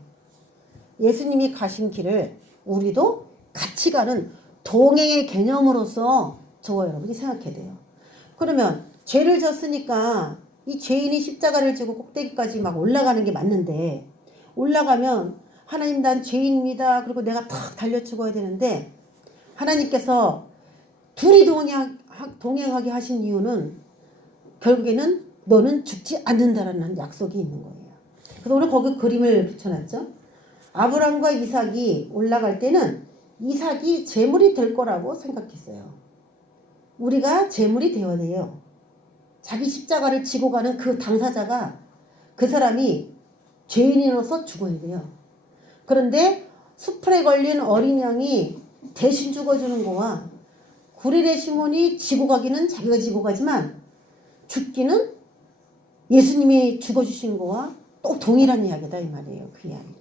예수님이 가신 길을 우리도 같이 가는 동행의 개념으로서 저와 여러분이 생각해야 돼요. 그러면 죄를 졌으니까 이 죄인이 십자가를 지고 꼭대기까지 막 올라가는 게 맞는데, 올라가면 하나님 난 죄인입니다, 그리고 내가 탁 달려 죽어야 되는데, 하나님께서 둘이 동행하게 하신 이유는 결국에는 너는 죽지 않는다라는 약속이 있는 거예요. 그래서 오늘 거기 그림을 붙여놨죠. 아브라함과 이삭이 올라갈 때는 이삭이 제물이 될 거라고 생각했어요. 우리가 제물이 되어야 돼요. 자기 십자가를 지고 가는 그 당사자가, 그 사람이 죄인으로서 죽어야 돼요. 그런데 수풀에 걸린 어린 양이 대신 죽어주는 거와 구릴의 시몬이 지고 가기는 자기가 지고 가지만 죽기는 예수님이 죽어주신 거와 또 동일한 이야기다 이 말이에요. 그 이야기가.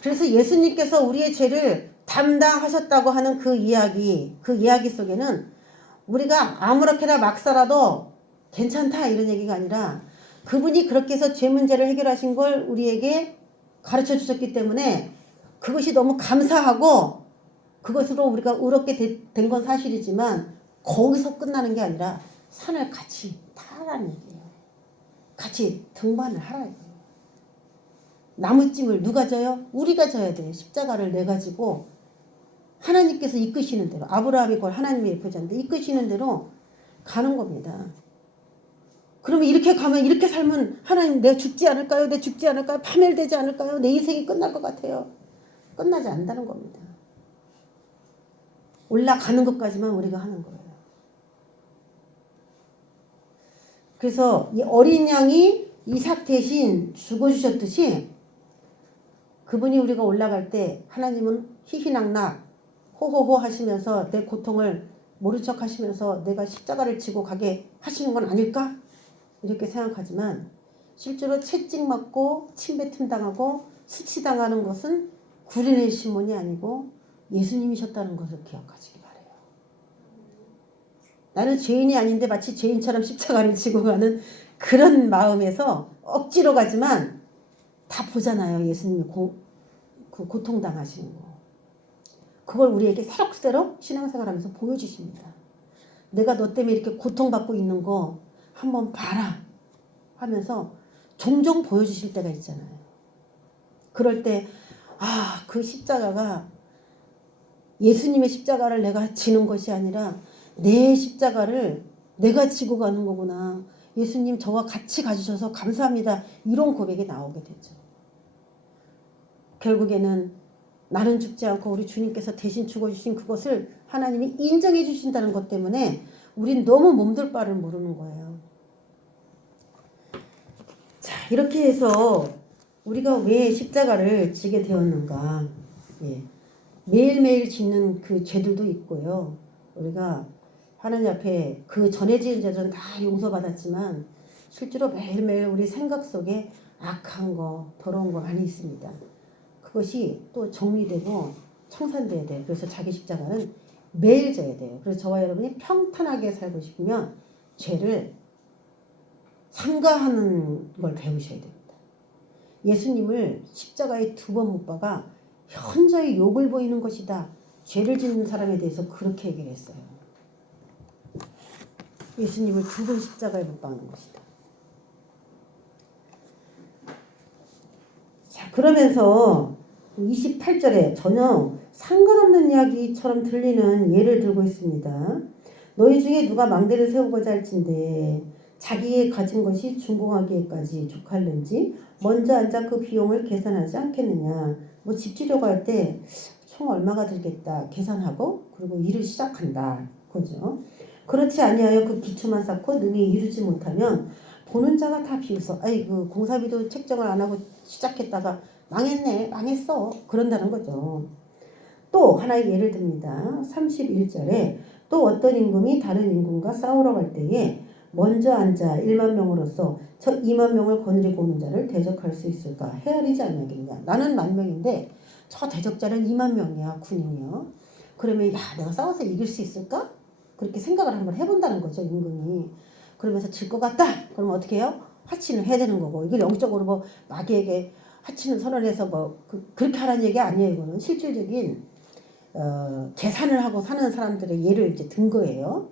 그래서 예수님께서 우리의 죄를 담당하셨다고 하는 그 이야기 속에는 우리가 아무렇게나 막 살아도 괜찮다 이런 얘기가 아니라 그분이 그렇게 해서 죄 문제를 해결하신 걸 우리에게 가르쳐 주셨기 때문에 그것이 너무 감사하고 그것으로 우리가 의롭게 된 건 사실이지만 거기서 끝나는 게 아니라 산을 같이 타라는 얘기예요. 같이 등반을 하라는 거예요. 나무찜을 누가 져요? 우리가 져야 돼요. 십자가를 내가지고 하나님께서 이끄시는 대로, 아브라함이 걸 하나님의 예표자인데 이끄시는 대로 가는 겁니다. 그러면 이렇게 가면, 이렇게 살면 하나님 내가 죽지 않을까요? 내 죽지 않을까요? 파멸되지 않을까요? 내 인생이 끝날 것 같아요. 끝나지 않는다는 겁니다. 올라가는 것까지만 우리가 하는 거예요. 그래서 이 어린 양이 이삭 대신 죽어주셨듯이 그분이 우리가 올라갈 때 하나님은 희희낙낙 호호호 하시면서 내 고통을 모른 척 하시면서 내가 십자가를 지고 가게 하시는 건 아닐까? 이렇게 생각하지만 실제로 채찍 맞고 침뱉음 당하고 수치당하는 것은 구린의 시몬이 아니고 예수님이셨다는 것을 기억하시기 바라요. 나는 죄인이 아닌데 마치 죄인처럼 십자가를 지고 가는 그런 마음에서 억지로 가지만 다 보잖아요. 예수님이 그 고통당하시는 거. 그걸 우리에게 새록새록 신앙생활하면서 보여주십니다. 내가 너 때문에 이렇게 고통받고 있는 거 한번 봐라 하면서 종종 보여주실 때가 있잖아요. 그럴 때 그 십자가가 예수님의 십자가를 내가 지는 것이 아니라 내 십자가를 내가 지고 가는 거구나. 예수님 저와 같이 가주셔서 감사합니다. 이런 고백이 나오게 되죠. 결국에는 나는 죽지 않고 우리 주님께서 대신 죽어주신 그것을 하나님이 인정해 주신다는 것 때문에 우린 너무 몸둘 바를 모르는 거예요. 자, 이렇게 해서 우리가 왜 십자가를 지게 되었는가. 예. 매일매일 짓는 그 죄들도 있고요. 우리가 하나님 앞에 그 전에 지은 죄는 다 용서받았지만 실제로 매일매일 우리 생각 속에 악한 거, 더러운 거 많이 있습니다. 그것이 또 정리되고 청산돼야 돼요. 그래서 자기 십자가는 매일 져야 돼요. 그래서 저와 여러분이 평탄하게 살고 싶으면 죄를 삼가하는 걸 배우셔야 됩니다. 예수님을 십자가에 2번 못 박아 현저히 욕을 보이는 것이다. 죄를 짓는 사람에 대해서 그렇게 얘기를 했어요. 예수님을 2번 십자가에 못 박는 것이다. 자, 그러면서 28절에 전혀 상관없는 이야기처럼 들리는 예를 들고 있습니다. 너희 중에 누가 망대를 세우고자 할진대 자기의 가진 것이 준공하기에까지 족할는지 먼저 앉아 그 비용을 계산하지 않겠느냐. 뭐 집 지려고 할 때 총 얼마가 들겠다 계산하고 그리고 일을 시작한다. 그죠? 그렇지 아니하여 그 기초만 쌓고 능히 이루지 못하면 보는 자가 다 비웃어. 그 공사비도 책정을 안 하고 시작했다가 망했네, 망했어. 그런다는 거죠. 또 하나의 예를 듭니다. 31절에 또 어떤 임금이 다른 임금과 싸우러 갈 때에 먼저 앉아 1만 명으로서 저 2만 명을 거느리고 오는 자를 대적할 수 있을까? 헤아리지 않겠냐. 나는 10,000명인데 저 대적자는 2만 명이야, 군인이요. 그러면 내가 싸워서 이길 수 있을까? 그렇게 생각을 한번 해본다는 거죠, 임금이. 그러면서 질 것 같다. 그러면 어떻게 해요? 하친을 해야 되는 거고. 이걸 영적으로 뭐 마귀에게 하치는 선언해서 뭐 그렇게 하라는 얘기 아니에요. 이거는 실질적인 계산을 하고 사는 사람들의 예를 이제 든 거예요.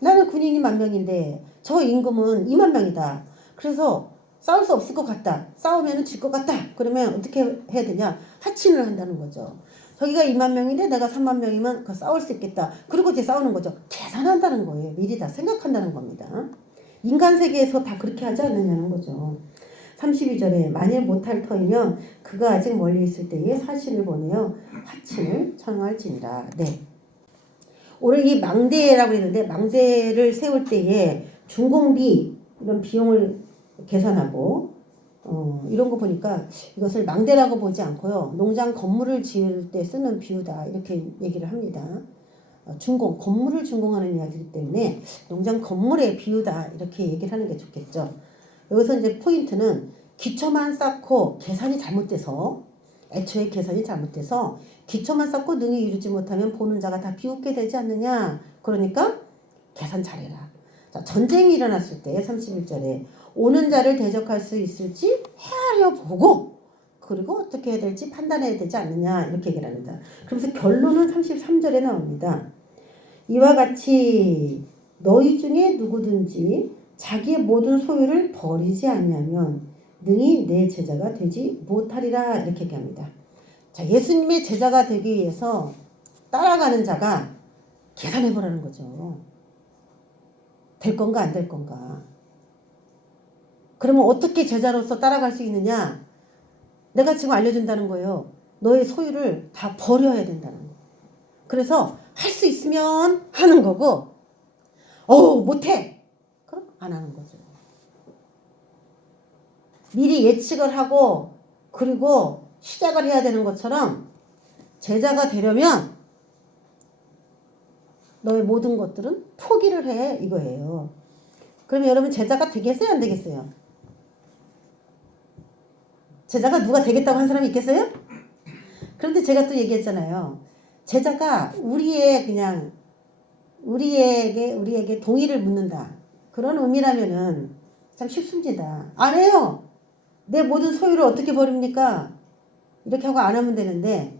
나는 군인이 10,000명인데 저 임금은 2만 명이다. 그래서 싸울 수 없을 것 같다. 싸우면 질 것 같다. 그러면 어떻게 해야 되냐? 하친을 한다는 거죠. 저기가 2만 명인데 내가 3만 명이면 싸울 수 있겠다. 그리고 이제 싸우는 거죠. 계산한다는 거예요. 미리 다 생각한다는 겁니다. 인간 세계에서 다 그렇게 하지 않느냐는 거죠. 32절에 만일 못할 터이면 그가 아직 멀리 있을 때에 사신을 보내어 하친을 청할지니라. 네. 오늘 이 망대라고 했는데 망대를 세울 때에 준공비 이런 비용을 계산하고 이런 거 보니까 이것을 망대라고 보지 않고요. 농장 건물을 지을 때 쓰는 비유다 이렇게 얘기를 합니다. 건물을 준공하는 이야기이기 때문에 농장 건물의 비유다 이렇게 얘기를 하는 게 좋겠죠. 여기서 이제 포인트는 기초만 쌓고 계산이 잘못돼서 애초에 계산이 잘못돼서 기초만 쌓고 능히 이루지 못하면 보는 자가 다 비웃게 되지 않느냐. 그러니까 계산 잘해라. 자, 전쟁이 일어났을 때 31절에 오는 자를 대적할 수 있을지 헤아려 보고 그리고 어떻게 해야 될지 판단해야 되지 않느냐 이렇게 얘기를 합니다. 그래서 결론은 33절에 나옵니다. 이와 같이 너희 중에 누구든지 자기의 모든 소유를 버리지 않냐면 능히 내 제자가 되지 못하리라 이렇게 얘기합니다. 자, 예수님의 제자가 되기 위해서 따라가는 자가 계산해 보라는 거죠. 될 건가 안 될 건가. 그러면 어떻게 제자로서 따라갈 수 있느냐? 내가 지금 알려준다는 거예요. 너의 소유를 다 버려야 된다는 거. 그래서 할 수 있으면 하는 거고 못해. 그럼 안 하는 거죠. 미리 예측을 하고 그리고 시작을 해야 되는 것처럼 제자가 되려면 너의 모든 것들은 포기를 해 이거예요. 그러면 여러분 제자가 되겠어요 안 되겠어요? 제자가 누가 되겠다고 한 사람이 있겠어요? 그런데 제가 또 얘기했잖아요. 제자가 우리에게 동의를 묻는다. 그런 의미라면은 참 쉽습니다. 안 해요. 내 모든 소유를 어떻게 버립니까? 이렇게 하고 안 하면 되는데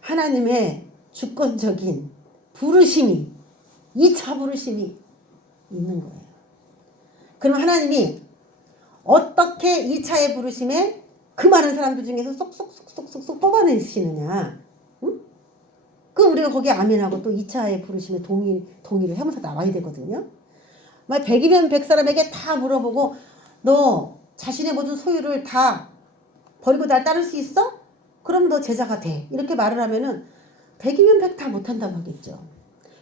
하나님의 주권적인 부르심이 2차 부르심이 있는 거예요. 그럼 하나님이 어떻게 2차의 부르심에 그 많은 사람들 중에서 쏙쏙쏙쏙쏙 뽑아내시느냐. 응? 그럼 우리가 거기에 아멘하고 또 2차의 부르심에 동의를 하면서 나와야 되거든요. 100이면 100사람에게 다 물어보고 너 자신의 모든 소유를 다 버리고 날 따를 수 있어? 그럼 너 제자가 돼. 이렇게 말을 하면은 100이면 100 다 못한다고 하겠죠.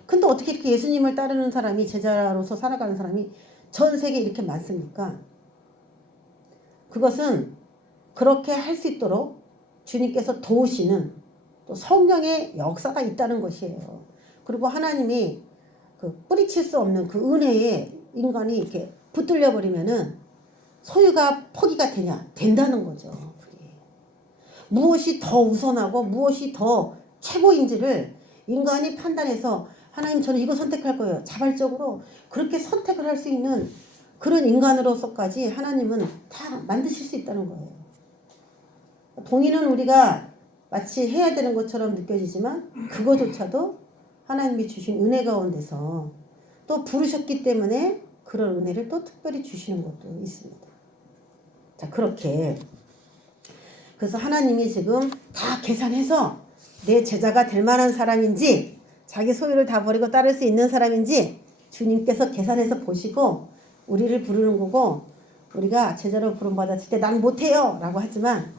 근데 어떻게 이렇게 예수님을 따르는 사람이 제자로서 살아가는 사람이 전 세계에 이렇게 많습니까? 그것은 그렇게 할 수 있도록 주님께서 도우시는 또 성령의 역사가 있다는 것이에요. 그리고 하나님이 그 뿌리칠 수 없는 그 은혜에 인간이 이렇게 붙들려 버리면은 소유가 포기가 되냐? 된다는 거죠. 그게. 무엇이 더 우선하고 무엇이 더 최고인지를 인간이 판단해서 하나님 저는 이거 선택할 거예요. 자발적으로 그렇게 선택을 할 수 있는 그런 인간으로서까지 하나님은 다 만드실 수 있다는 거예요. 동의는 우리가 마치 해야 되는 것처럼 느껴지지만 그거조차도 하나님이 주신 은혜 가운데서 또 부르셨기 때문에 그런 은혜를 또 특별히 주시는 것도 있습니다. 자, 그렇게 그래서 하나님이 지금 다 계산해서 내 제자가 될 만한 사람인지 자기 소유를 다 버리고 따를 수 있는 사람인지 주님께서 계산해서 보시고 우리를 부르는 거고 우리가 제자로 부름받았을 때 난 못해요 라고 하지만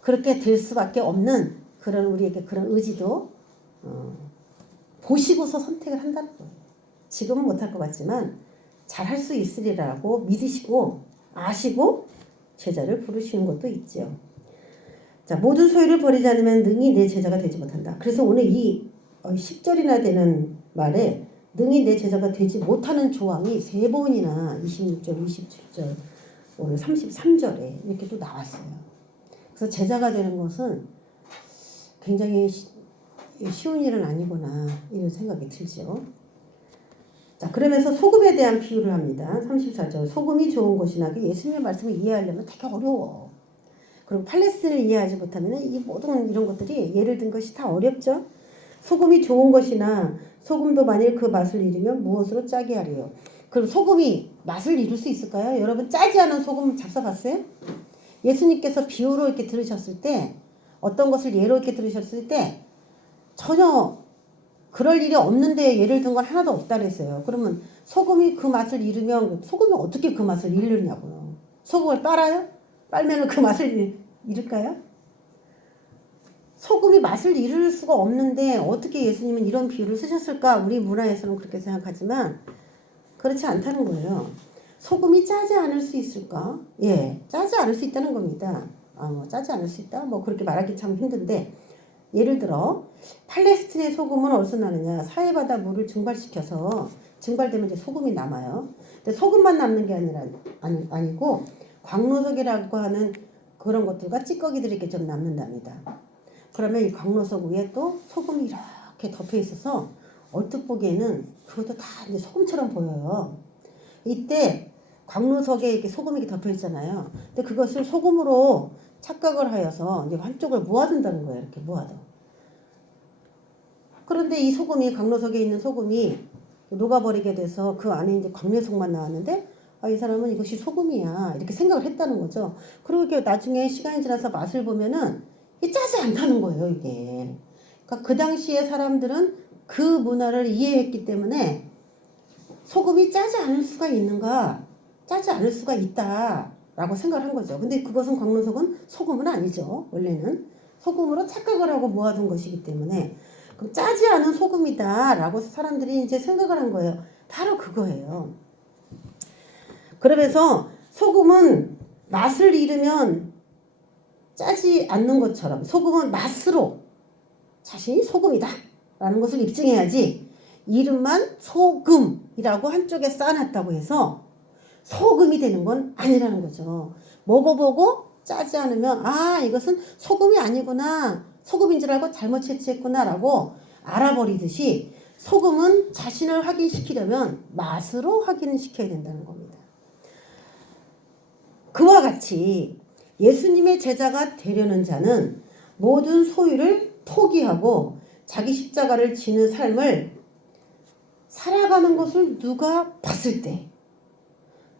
그렇게 될 수밖에 없는 그런 우리에게 그런 의지도 보시고서 선택을 한다는 거예요. 지금은 못할 것 같지만 잘할 수 있으리라고 믿으시고 아시고 제자를 부르시는 것도 있죠. 자, 모든 소유를 버리지 않으면 능히 내 제자가 되지 못한다. 그래서 오늘 이 10절이나 되는 말에 능히 내 제자가 되지 못하는 조항이 3번이나 26절, 27절, 오늘 33절에 이렇게 또 나왔어요. 그래서 제자가 되는 것은 굉장히 쉬운 일은 아니구나 이런 생각이 들죠. 자, 그러면서 소금에 대한 비유를 합니다. 34절. 소금이 좋은 것이나 예수님의 말씀을 이해하려면 되게 어려워. 그리고 팔레스틴을 이해하지 못하면 이 모든 이런 것들이 예를 든 것이 다 어렵죠. 소금이 좋은 것이나 소금도 만일 그 맛을 잃으면 무엇으로 짜게 하리요. 그럼 소금이 맛을 잃을 수 있을까요? 여러분 짜지 않은 소금 잡숴봤어요? 예수님께서 비유로 이렇게 들으셨을 때 어떤 것을 예로 이렇게 들으셨을 때 전혀 그럴 일이 없는데 예를 든 건 하나도 없다 그랬어요. 그러면 소금이 그 맛을 잃으면 소금이 어떻게 그 맛을 잃느냐고요. 소금을 빨아요? 빨면 그 맛을 잃을까요? 소금이 맛을 잃을 수가 없는데 어떻게 예수님은 이런 비유를 쓰셨을까? 우리 문화에서는 그렇게 생각하지만 그렇지 않다는 거예요. 소금이 짜지 않을 수 있을까? 예, 짜지 않을 수 있다는 겁니다. 짜지 않을 수 있다? 뭐 그렇게 말하기 참 힘든데, 예를 들어 팔레스틴의 소금은 어디서 나느냐? 사해바다 물을 증발시켜서 증발되면 이제 소금이 남아요. 근데 소금만 남는 게 아니고 광로석이라고 하는 그런 것들과 찌꺼기들이 이렇게 좀 남는답니다. 그러면 이 광로석 위에 또 소금이 이렇게 덮여 있어서 얼핏 보기에는 그것도 다 이제 소금처럼 보여요. 이때 광로석에 이렇게 소금이 이렇게 덮여 있잖아요. 근데 그것을 소금으로 착각을 하여서 이제 한쪽을 모아둔다는 거예요. 이렇게 모아둬. 그런데 이 소금이, 광로석에 있는 소금이 녹아버리게 돼서 그 안에 이제 광내석만 나왔는데, 이 사람은 이것이 소금이야, 이렇게 생각을 했다는 거죠. 그리고 이렇게 나중에 시간이 지나서 맛을 보면은 이게 짜지 않다는 거예요, 이게. 그러니까 그 당시에 사람들은 그 문화를 이해했기 때문에 소금이 짜지 않을 수가 있는가, 짜지 않을 수가 있다라고 생각을 한 거죠. 근데 그것은, 광로석은 소금은 아니죠. 원래는 소금으로 착각을 하고 모아둔 것이기 때문에, 그럼 짜지 않은 소금이다 라고 사람들이 이제 생각을 한 거예요. 바로 그거예요. 그러면서 소금은 맛을 잃으면 짜지 않는 것처럼, 소금은 맛으로 자신이 소금이다 라는 것을 입증해야지, 이름만 소금이라고 한쪽에 쌓아놨다고 해서 소금이 되는 건 아니라는 거죠. 먹어보고 짜지 않으면 이것은 소금이 아니구나, 소금인 줄 알고 잘못 채취했구나 라고 알아버리듯이, 소금은 자신을 확인시키려면 맛으로 확인시켜야 된다는 겁니다. 그와 같이 예수님의 제자가 되려는 자는 모든 소유를 포기하고 자기 십자가를 지는 삶을 살아가는 것을 누가 봤을 때,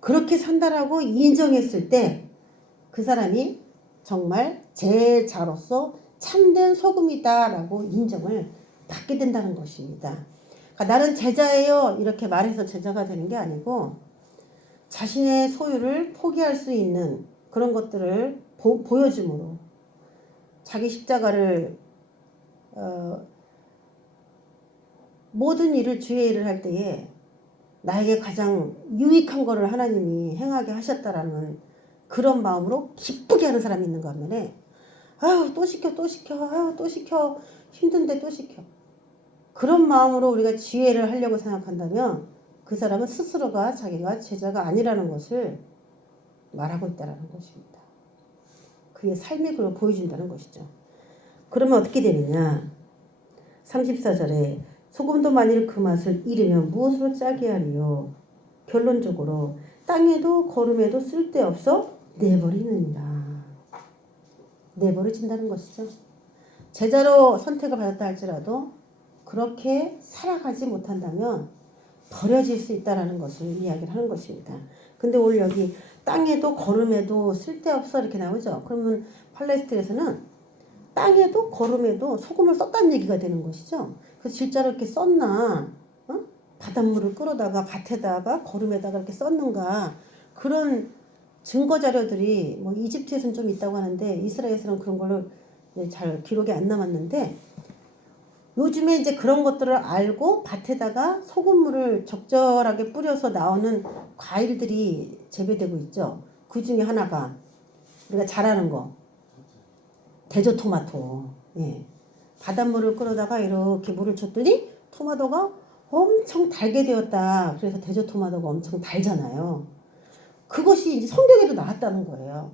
그렇게 산다라고 인정했을 때, 그 사람이 정말 제자로서 참된 소금이다라고 인정을 받게 된다는 것입니다. 그러니까 나는 제자예요 이렇게 말해서 제자가 되는 게 아니고, 자신의 소유를 포기할 수 있는 그런 것들을 보여줌으로, 자기 십자가를 모든 일을, 주의 일을 할 때에 나에게 가장 유익한 거를 하나님이 행하게 하셨다라는 그런 마음으로 기쁘게 하는 사람이 있는가 하면은, 또 시켜, 또 시켜, 또 시켜, 힘든데 또 시켜, 그런 마음으로 우리가 지혜를 하려고 생각한다면 그 사람은 스스로가 자기가 제자가 아니라는 것을 말하고 있다는 것입니다. 그의 삶이 그걸 보여준다는 것이죠. 그러면 어떻게 되느냐? 34절에 소금도 만일 그 맛을 잃으면 무엇으로 짜게 하리요? 결론적으로 땅에도 거름에도 쓸데없어 내버리느니라. 내버려진다는 것이죠. 제자로 선택을 받았다 할지라도 그렇게 살아가지 못한다면 버려질 수 있다는 것을 이야기를 하는 것입니다. 근데 오늘 여기 땅에도 거름에도 쓸데없어 이렇게 나오죠. 그러면 팔레스틴에서는 땅에도 거름에도 소금을 썼다는 얘기가 되는 것이죠. 그래서 실제로 이렇게 썼나, 바닷물을 끌어다가 밭에다가 거름에다가 이렇게 썼는가, 그런 증거 자료들이 뭐 이집트에서는 좀 있다고 하는데 이스라엘에서는 그런 걸로 잘 기록이 안 남았는데, 요즘에 이제 그런 것들을 알고 밭에다가 소금물을 적절하게 뿌려서 나오는 과일들이 재배되고 있죠. 그 중에 하나가 우리가 잘 아는 거, 대저토마토. 예. 바닷물을 끌어다가 이렇게 물을 줬더니 토마토가 엄청 달게 되었다. 그래서 대저토마토가 엄청 달잖아요. 그것이 이제 성경에도 나왔다는 거예요.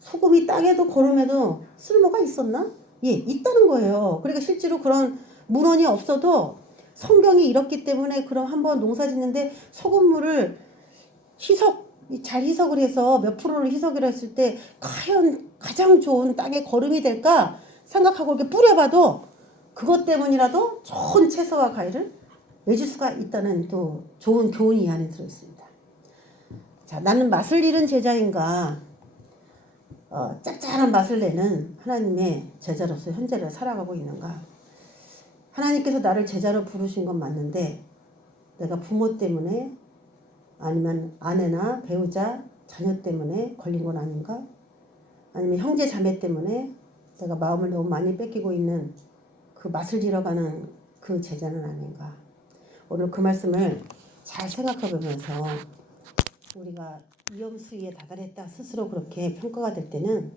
소금이 땅에도 거름에도 쓸모가 있었나? 예, 있다는 거예요. 그러니까 실제로 그런 문헌이 없어도 성경이 이렇기 때문에, 그럼 한번 농사 짓는데 소금물을 잘 희석을 해서 몇 프로를 희석을 했을 때 과연 가장 좋은 땅의 거름이 될까 생각하고 이렇게 뿌려봐도 그것 때문이라도 좋은 채소와 과일을 맺을 수가 있다는 또 좋은 교훈이 이 안에 들어있습니다. 자, 나는 맛을 잃은 제자인가, 짭짤한 맛을 내는 하나님의 제자로서 현재를 살아가고 있는가. 하나님께서 나를 제자로 부르신 건 맞는데 내가 부모 때문에, 아니면 아내나 배우자, 자녀 때문에 걸린 건 아닌가? 아니면 형제 자매 때문에 내가 마음을 너무 많이 뺏기고 있는 그 맛을 잃어가는 그 제자는 아닌가? 오늘 그 말씀을 잘 생각해 보면서 우리가 위험수위에 다다랐다 스스로 그렇게 평가가 될 때는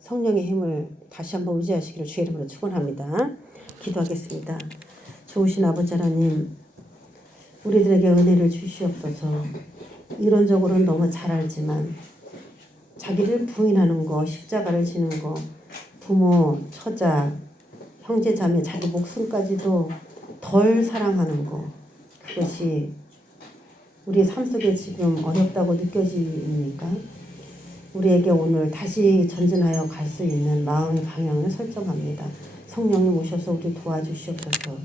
성령의 힘을 다시 한번 의지하시기를 주의 이름으로 축원합니다. 기도하겠습니다. 좋으신 아버지 하나님, 우리들에게 은혜를 주시옵소서. 이론적으로는 너무 잘 알지만 자기를 부인하는 거, 십자가를 지는 거, 부모, 처자, 형제, 자매, 자기 목숨까지도 덜 사랑하는 거, 그것이 우리의 삶 속에 지금 어렵다고 느껴집니까? 우리에게 오늘 다시 전진하여 갈 수 있는 마음의 방향을 설정합니다. 성령님 오셔서 우리 도와주시옵소서.